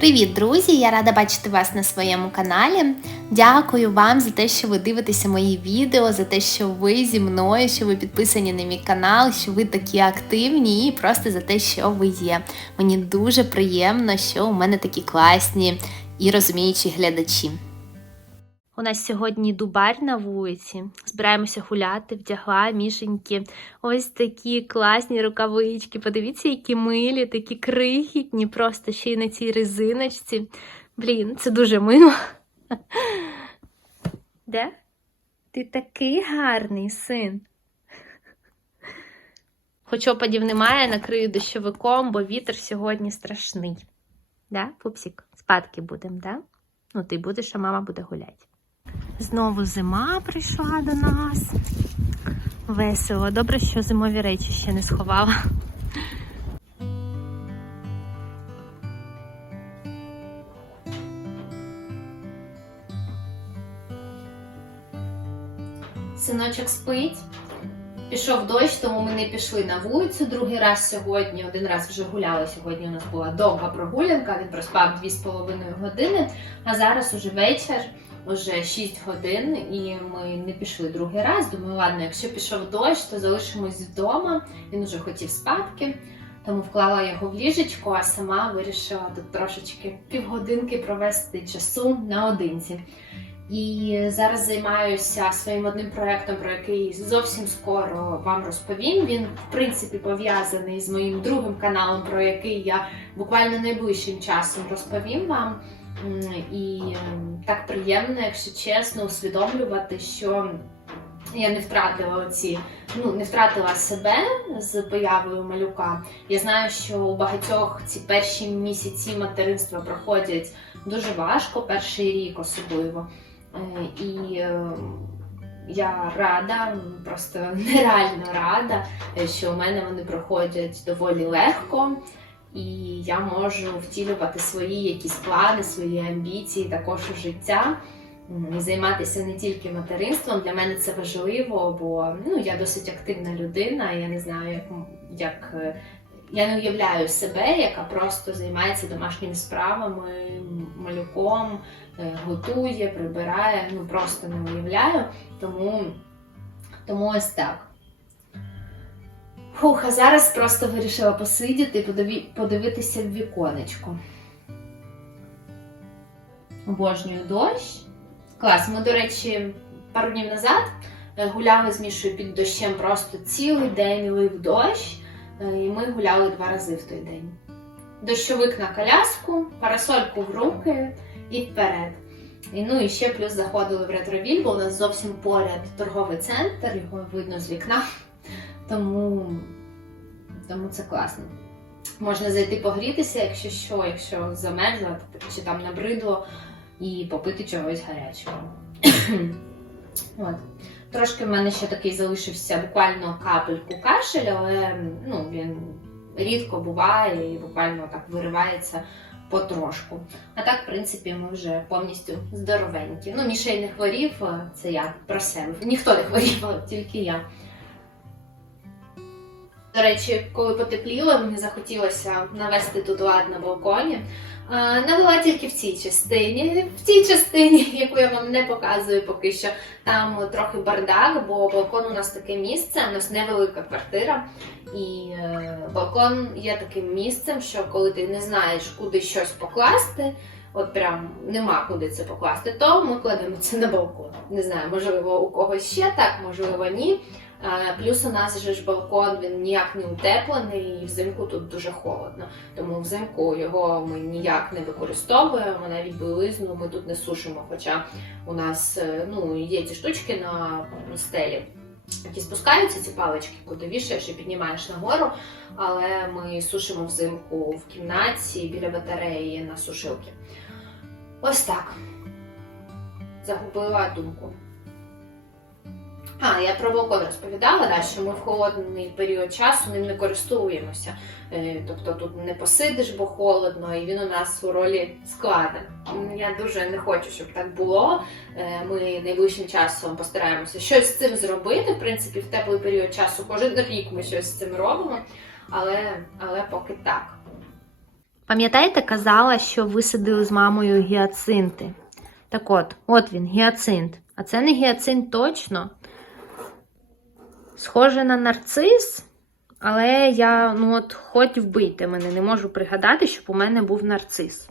Привіт, друзі! Я рада бачити вас на своєму каналі. Дякую вам за те, що ви дивитеся мої відео, за те, що ви зі мною, що ви підписані на мій канал, що ви такі активні і просто за те, що ви є. Мені дуже приємно, що у мене такі класні і розуміючі глядачі. У нас сьогодні дубар на вулиці. Збираємося гуляти, вдягла мішеньки. Ось такі класні рукавички. Подивіться, які милі, такі крихітні, просто ще й на цій резиночці. Блін, це дуже мило. Де? Ти такий гарний син. Хоч опадів немає, накрию дощовиком, бо вітер сьогодні страшний. Да, пупсик? Спадки будемо, да? Ну, ти будеш, а мама буде гуляти. Знову зима прийшла до нас. Весело. Добре, що зимові речі ще не сховала. Синочок спить. Пішов дощ, тому ми не пішли на вулицю другий раз сьогодні. Один раз вже гуляли. Сьогодні у нас була довга прогулянка. Він проспав 2,5 години, а зараз уже вечір вже 6 годин, і ми не пішли другий раз. Думаю, ладно, якщо пішов дощ, то залишимось вдома. Він уже хотів спадки, тому вклала його в ліжечко, а сама вирішила тут трошечки півгодинки провести часу наодинці. І зараз займаюся своїм одним проєктом, про який зовсім скоро вам розповім. Він, в принципі, пов'язаний з моїм другим каналом, про який я буквально найближчим часом розповім вам. І ем, так приємно, якщо чесно, усвідомлювати, що я не втратила оці, ну не втратила себе з появою малюка. Я знаю, що у багатьох ці перші місяці материнства проходять дуже важко, перший рік особливо. Е, І е, я рада, просто нереально рада, що у мене вони проходять доволі легко. І я можу втілювати свої якісь плани, свої амбіції також у життя. Займатися не тільки материнством. Для мене це важливо, бо ну, я досить активна людина. Я не знаю, як, як е, я не уявляю себе, яка просто займається домашніми справами, малюком, е, готує, прибирає. Ну просто не уявляю. Тому, тому ось так. Фух, а зараз просто вирішила посидіти і подивитися в віконечко. Обожнюю дощ. Клас. Ми, до речі, пару днів назад е, гуляли з Мішою під дощем просто цілий день лив дощ, е, і ми гуляли два рази в той день. Дощовик на коляску, парасольку в руки і вперед. І, ну і ще плюс заходили в ретровіль, бо у нас зовсім поряд торговий центр, його видно з вікна. Тому, тому це класно. Можна зайти погрітися, якщо що, якщо замерзла чи там набридло, і попити чогось гарячого. От. Трошки в мене ще такий залишився буквально капельку кашель, але ну, він рідко буває і буквально так виривається потрошку. А так, в принципі, ми вже повністю здоровенькі. Ну, Мішей не хворів, це я про себе. Ніхто не хворів, тільки я. До речі, коли потепліло, мені захотілося навести тут лад на балконі. Навела тільки в цій частині, в цій частині, яку я вам не показую поки що. Там трохи бардак, бо балкон у нас таке місце, у нас невелика квартира. І е, балкон є таким місцем, що коли ти не знаєш, куди щось покласти, от прям нема куди це покласти, то ми кладемо це на балкон. Не знаю, можливо, у когось ще так, можливо, ні. Е, Плюс у нас же ж балкон він ніяк не утеплений, і взимку тут дуже холодно. Тому взимку його ми ніяк не використовуємо, навіть білизну ми тут не сушимо. Хоча у нас е, ну, є ті штучки на стелі, які спускаються, ці палички, куди вішаєш і піднімаєш нагору. Але ми сушимо взимку в кімнаті біля батареї на сушилки. Ось так. Загубила думку. А, я про балкон розповідала, да, що ми в холодний період часу ним не користуємося. Е, Тобто тут не посидиш, бо холодно, і він у нас у ролі склада. М, Я дуже не хочу, щоб так було. Е, Ми найближчим часом постараємося щось з цим зробити. В принципі, в теплий період часу кожен рік ми щось з цим робимо, але, але поки так. Пам'ятаєте, казала, що висадили з мамою гіацинти? Так от, от він, гіацинт. А це не гіацинт точно. Схоже на нарцис, але я, ну от, хоч вбийте мене, не можу пригадати, щоб у мене був нарцис.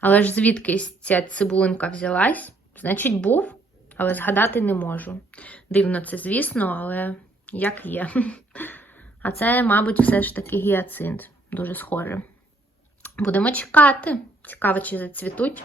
Але ж звідки ця цибулинка взялась? Значить, був, але згадати не можу. Дивно це, звісно, але як є. А це, мабуть, все ж таки гіацинт. Дуже схоже. Будемо чекати. Цікаво, чи зацвітуть.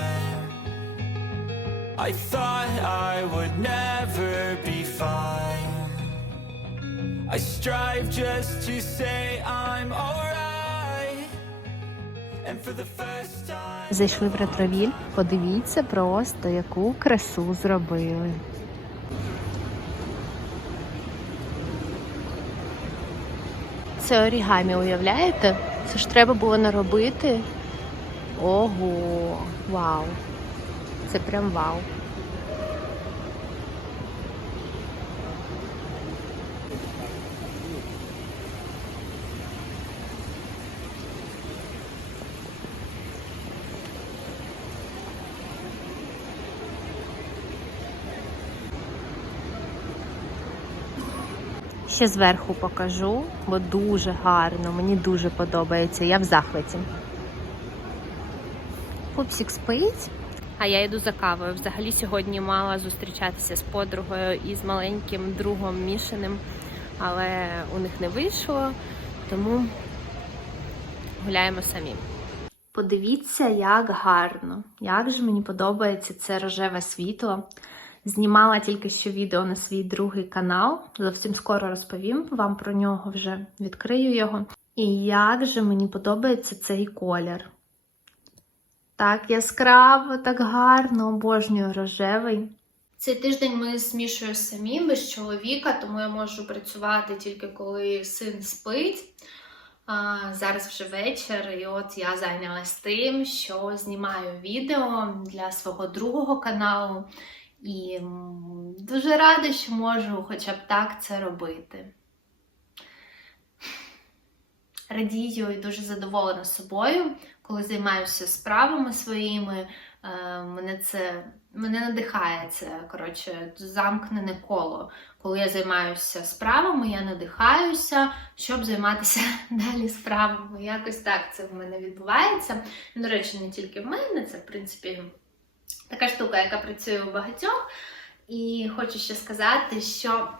I thought I would never be fine. I strive just to say I'm alright. And for the first time. Зайшли в ретровіль. Подивіться просто, яку красу зробили. Це орігамі, уявляєте? Це ж треба було наробити. Ого, вау. Це прям вау. Ще зверху покажу, бо дуже гарно, мені дуже подобається. Я в захваті. Пупсик спить. А я йду за кавою. Взагалі сьогодні мала зустрічатися з подругою і з маленьким другом Мішиним, але у них не вийшло, тому гуляємо самі. Подивіться, як гарно, як же мені подобається це рожеве світло. Знімала тільки що відео на свій другий канал. Зовсім скоро розповім вам про нього вже відкрию його. І як же мені подобається цей колір. Так яскраво, так гарно, обожнюю рожевий. Цей тиждень ми з Мішою самі без чоловіка, тому я можу працювати тільки коли син спить. А, зараз вже вечір, і от я зайнялась тим, що знімаю відео для свого другого каналу. І дуже рада, що можу хоча б так це робити. Радію і дуже задоволена собою, коли займаюся справами своїми. Е, Мене це мене надихає це коротше замкнене коло. Коли я займаюся справами, я надихаюся, щоб займатися далі справами. Якось так це в мене відбувається. До речі, не тільки в мене, це в принципі така штука, яка працює у багатьох. І хочу ще сказати, що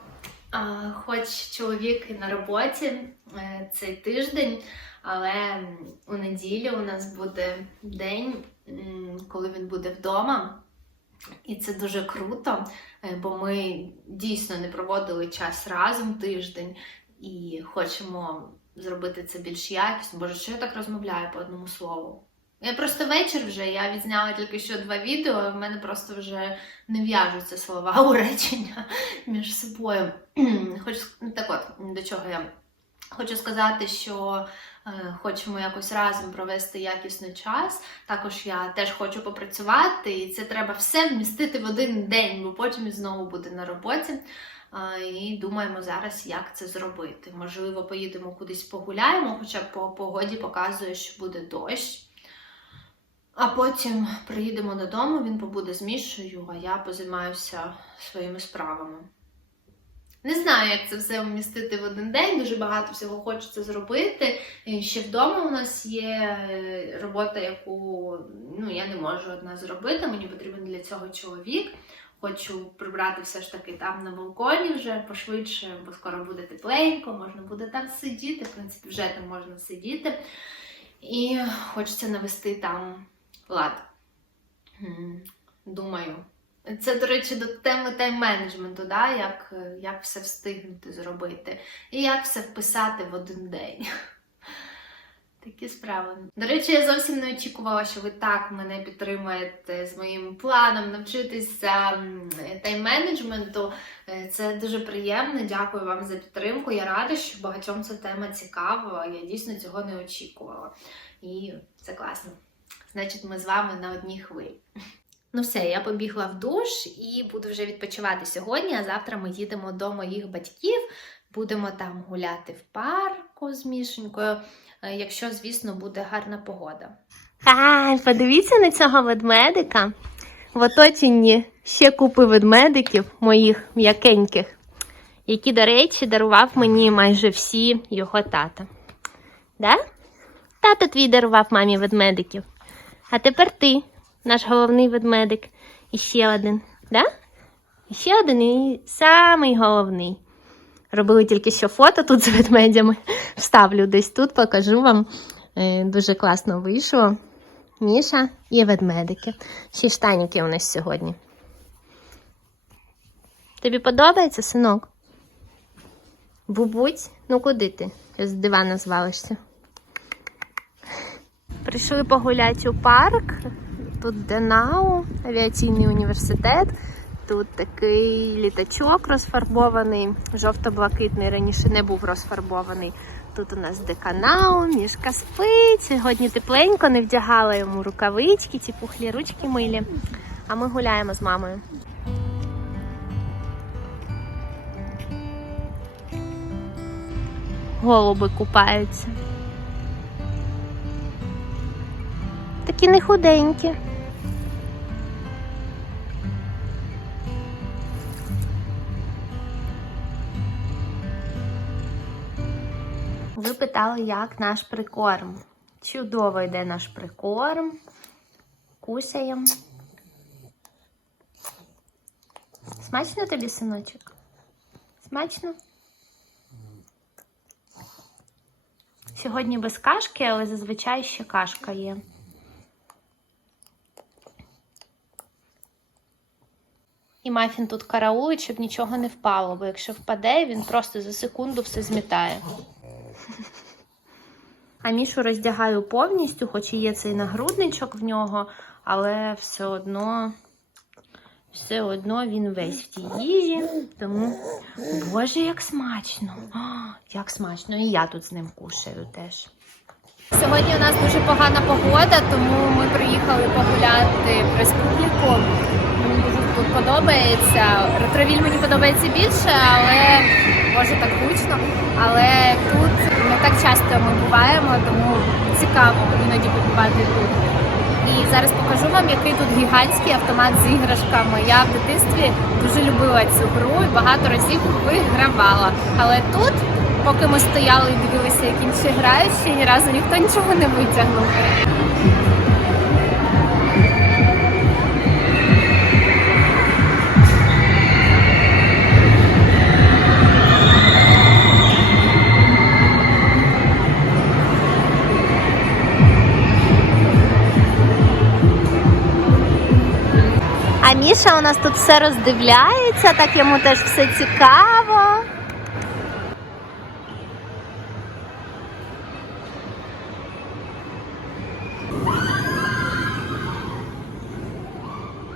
хоч чоловік і на роботі е, цей тиждень, але у неділю у нас буде день, коли він буде вдома. І це дуже круто, е, бо ми дійсно не проводили час разом тиждень і хочемо зробити це більш якісно. Боже, що я так розмовляю по одному слову? Я просто вечір вже, я відзняла тільки що два відео, і в мене просто вже не в'яжуться слова у речення між собою. Хочу так от, до чого я хочу сказати, що е, хочемо якось разом провести якісний час. Також я теж хочу попрацювати, і це треба все вмістити в один день, бо потім знову буде на роботі. А, І думаємо зараз, як це зробити. Можливо, поїдемо кудись погуляємо, хоча по погоді показує, що буде дощ. А потім приїдемо додому, він побуде з Мішою, а я позаймаюся своїми справами. Не знаю, як це все вмістити в один день. Дуже багато всього хочеться зробити. Ще вдома у нас є е, робота, яку ну, я не можу одна зробити. Мені потрібен для цього чоловік. Хочу прибрати все ж таки там на балконі вже пошвидше, бо скоро буде тепленько, можна буде там сидіти. В принципі, вже там можна сидіти. І хочеться навести там лад. Думаю. Це, до речі, до теми тайм-менеджменту, да? як, як все встигнути зробити, і як все вписати в один день. Такі справи. До речі, я зовсім не очікувала, що ви так мене підтримуєте з моїм планом навчитися тайм-менеджменту. Е, Це дуже приємно. Дякую вам за підтримку. Я рада, що багатьом ця тема цікава. Я дійсно цього не очікувала. І це класно. Значить, ми з вами на одній хвилі. Ну все, я побігла в душ і буду вже відпочивати сьогодні. А завтра ми їдемо до моїх батьків. Будемо там гуляти в парку з Мішенькою, е, якщо, звісно, буде гарна погода. Ай, подивіться на цього ведмедика. В оточенні ще купи ведмедиків моїх м'якеньких, які, до речі, дарував мені майже всі його тата. Да? Тато твій дарував мамі ведмедиків. А тепер ти, наш головний ведмедик. І ще один. Да? І ще один і самий головний. Робили тільки що фото тут з ведмедями. Вставлю десь тут, покажу вам. Е, Дуже класно вийшло. Міша і ведмедики. Ще штаніки у нас сьогодні. Тобі подобається, синок? Бубуть? Ну куди ти? З дивана звалишся. Прийшли погуляти у парк. Тут Денау, авіаційний університет. Тут такий літачок розфарбований, жовто-блакитний, раніше не був розфарбований. Тут у нас деканау, мішка спить. Сьогодні тепленько, не вдягала йому рукавички, ці пухлі ручки милі. А ми гуляємо з мамою. Голуби купаються. Такі не худенькі. Ви питали, як наш прикорм. Чудово йде наш прикорм. Кусаємо. Смачно тобі, синочок? Смачно? Сьогодні без кашки, але зазвичай ще кашка є. І мафін тут караулить, щоб нічого не впало, бо якщо впаде, він просто за секунду все змітає. А Мішу роздягаю повністю, хоч і є цей нагрудничок в нього, але все одно, все одно він весь в тій їжі. Тому, боже, як смачно! А, як смачно! І я тут з ним кушаю теж. Сьогодні у нас дуже погана погода, тому ми приїхали погуляти в республіку. Мені дуже тут подобається. Ретровіль мені подобається більше, але може так гучно. Але тут не так часто ми буваємо, тому цікаво іноді побувати тут. І зараз покажу вам, який тут гігантський автомат з іграшками. Я в дитинстві дуже любила цю гру і багато разів вигравала. Але тут, поки ми стояли і дивилися, як інші грають, ще ні разу ніхто нічого не витягнув. Міша у нас тут все роздивляється, так йому теж все цікаво.